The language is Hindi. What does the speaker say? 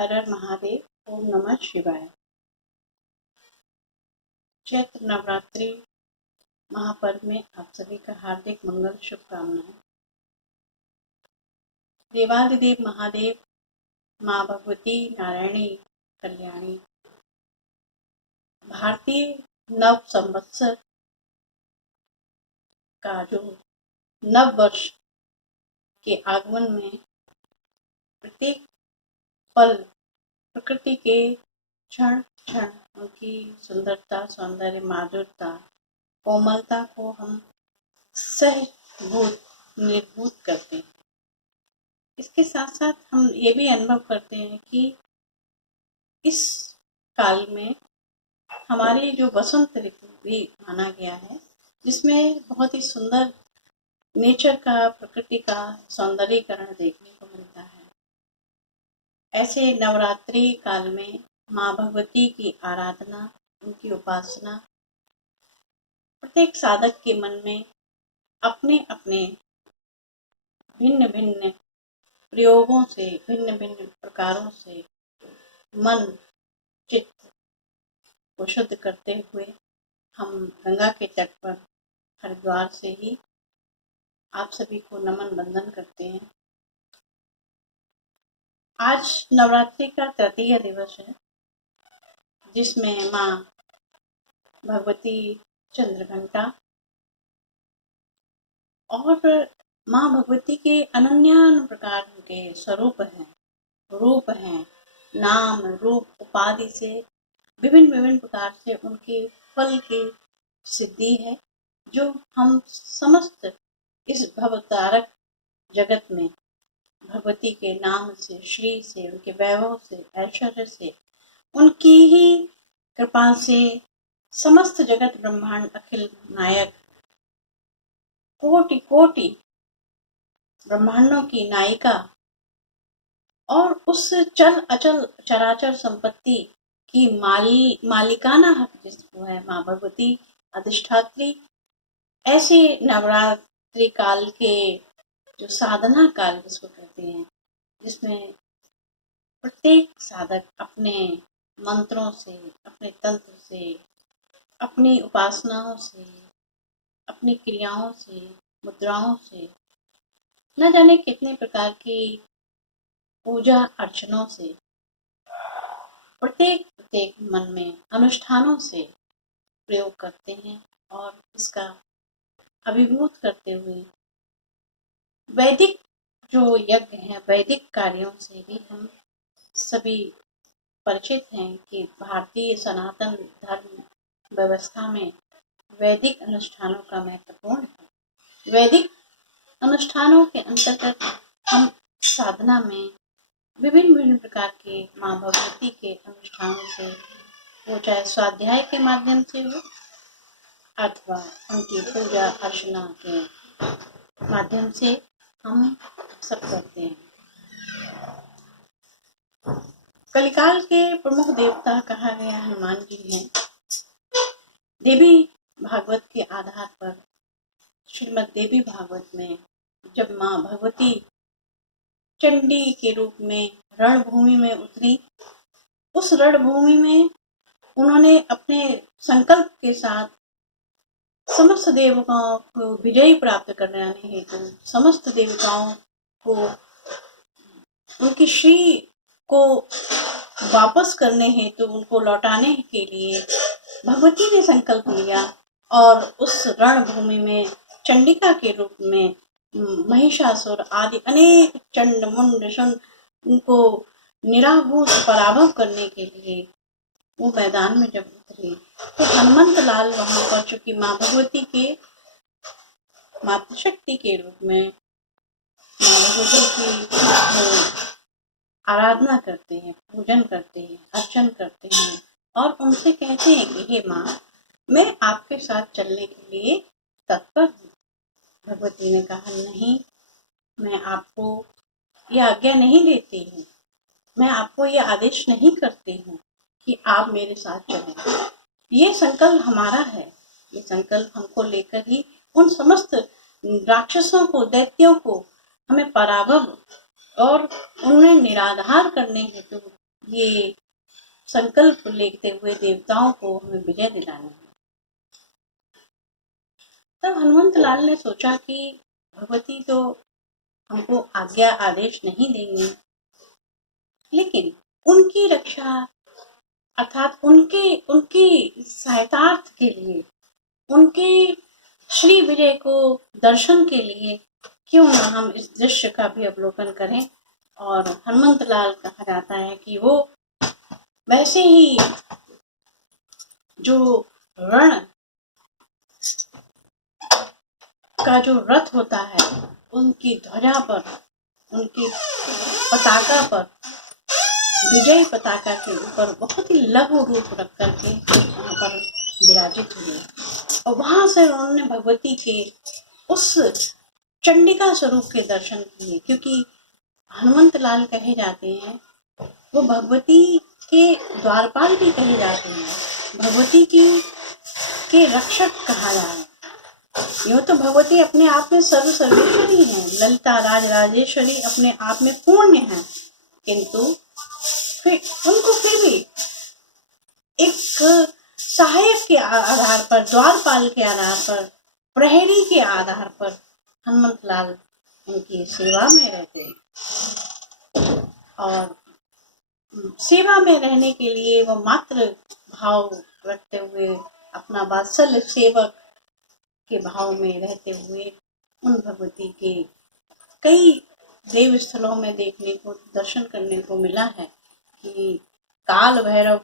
हर हर महादेव। ओम नमः शिवाय। चैत्र नवरात्रि महापर्व में आप सभी का हार्दिक मंगल शुभकामनाएं। देवादिदेव महादेव, माँ भगवती नारायणी कल्याणी, भारतीय नव संवत्सर का जो नव वर्ष के आगमन में प्रत्येक पल प्रकृति के क्षण क्षण उनकी सुंदरता, सौंदर्य, माधुरता, कोमलता को हम सहभूत निर्भूत करते हैं। इसके साथ साथ हम ये भी अनुभव करते हैं कि इस काल में हमारी जो वसंत ऋतु भी माना गया है, जिसमें बहुत ही सुंदर नेचर का, प्रकृति का सौंदर्यीकरण देखने को मिलता है। ऐसे नवरात्रि काल में माँ भगवती की आराधना, उनकी उपासना प्रत्येक साधक के मन में अपने अपने भिन्न भिन्न प्रयोगों से, भिन्न भिन्न प्रकारों से मन चित्त को शुद्ध करते हुए हम गंगा के तट पर हरिद्वार से ही आप सभी को नमन वंदन करते हैं। आज नवरात्रि का तृतीय दिवस है, जिसमें माँ भगवती चंद्रघंटा और माँ भगवती के अनन्यान प्रकार के स्वरूप हैं, रूप हैं, नाम रूप उपाधि से विभिन्न विभिन्न प्रकार से उनके फल की सिद्धि है, जो हम समस्त इस भवतारक जगत में भगवती के नाम से, श्री से, उनके वैभव से, ऐश्वर्य से, उनकी ही कृपा से समस्त जगत ब्रह्मांड अखिल नायक, कोटि कोटि ब्रह्मांडों की नायिका और उस चल अचल चराचर संपत्ति की मालिकाना हक जिसको है माँ भगवती अधिष्ठात्री। ऐसे नवरात्रि काल के जो साधना काल जिसको कहते हैं, जिसमें प्रत्येक साधक अपने मंत्रों से, अपने तंत्र से, अपनी उपासनाओं से, अपनी क्रियाओं से, मुद्राओं से, न जाने कितने प्रकार की पूजा अर्चनों से, प्रत्येक मन में अनुष्ठानों से प्रयोग करते हैं और इसका अभिभूत करते हुए वैदिक जो यज्ञ है, वैदिक कार्यों से भी हम सभी परिचित हैं कि भारतीय सनातन धर्म व्यवस्था में वैदिक अनुष्ठानों का महत्वपूर्ण है। वैदिक अनुष्ठानों के अंतर्गत हम साधना में विभिन्न विभिन्न प्रकार के माँ भगवती के अनुष्ठानों से, वो चाहे स्वाध्याय के माध्यम से हो अथवा उनकी पूजा अर्चना के माध्यम से हम सब करते हैं। कलिकाल के प्रमुख देवता कहा गया हनुमान जी हैं। देवी भागवत के आधार पर श्रीमद् देवी भागवत में जब माँ भगवती चंडी के रूप में रणभूमि में उतरी, उस रणभूमि में उन्होंने अपने संकल्प के साथ समस्त देवताओं को विजय प्राप्त कराने हेतु, समस्त देवताओं को उनकी श्री को वापस करने हेतु, उनको लौटाने के लिए भगवती ने संकल्प लिया और उस रणभूमि में चंडिका के रूप में महिषासुर आदि अनेक चंड मुंड उनको निराभूत पराभव करने के लिए वो मैदान में जब उतरे, तो हनुमंत लाल वहां पर चूंकि माँ भगवती के मातृशक्ति के रूप में माँ भगवती की आराधना करते हैं, पूजन करते हैं, अर्चन करते हैं और उनसे कहते हैं कि हे माँ, मैं आपके साथ चलने के लिए तत्पर हूँ। भगवती ने कहा नहीं, मैं आपको यह आज्ञा नहीं देती हूँ, मैं आपको यह आदेश नहीं करती हूँ कि आप मेरे साथ चलें। ये संकल्प हमारा है, ये संकल्प हमको लेकर ही उन समस्त राक्षसों को, दैत्यों को हमें पराभव और उन्हें निराधार करने हेतु ये संकल्प लेते हुए देवताओं को हमें विजय दिलानी है। तब हनुमंत लाल ने सोचा कि भगवती तो हमको आज्ञा आदेश नहीं देंगे, लेकिन उनकी रक्षा अर्थात उनके उनकी सहायतार्थ के लिए, उनके श्री विजय को दर्शन के लिए क्यों ना हम इस दृश्य का भी अवलोकन करें। और हनुमंत लाल कहा जाता है कि वो वैसे ही जो रण का जो रथ होता है, उनकी ध्वजा पर, उनकी पताका पर, विजय पताका के ऊपर बहुत ही लघु रूप रख करके वहां पर विराजित हुए। और वहां से उन्होंने भगवती के उस चंडिका स्वरूप के दर्शन किए, क्योंकि हनुमंत लाल कहे जाते हैं, वो भगवती के द्वारपाल भी कहे जाते हैं, भगवती की के रक्षक कहा जा रहा है। यूँ तो भगवती अपने आप में सर्वेश्वरी है, ललिता राजराजेश्वरी अपने आप में पूर्ण है, किंतु फिर भी एक सहायक के आधार पर, द्वारपाल के आधार पर, प्रहरी के आधार पर हनुमंत लाल उनकी सेवा में रहते हैं। और सेवा में रहने के लिए वो मात्र भाव रखते हुए, अपना वात्सल्य सेवक के भाव में रहते हुए उन भगवती के कई देव स्थलों में देखने को, दर्शन करने को मिला है कि काल भैरव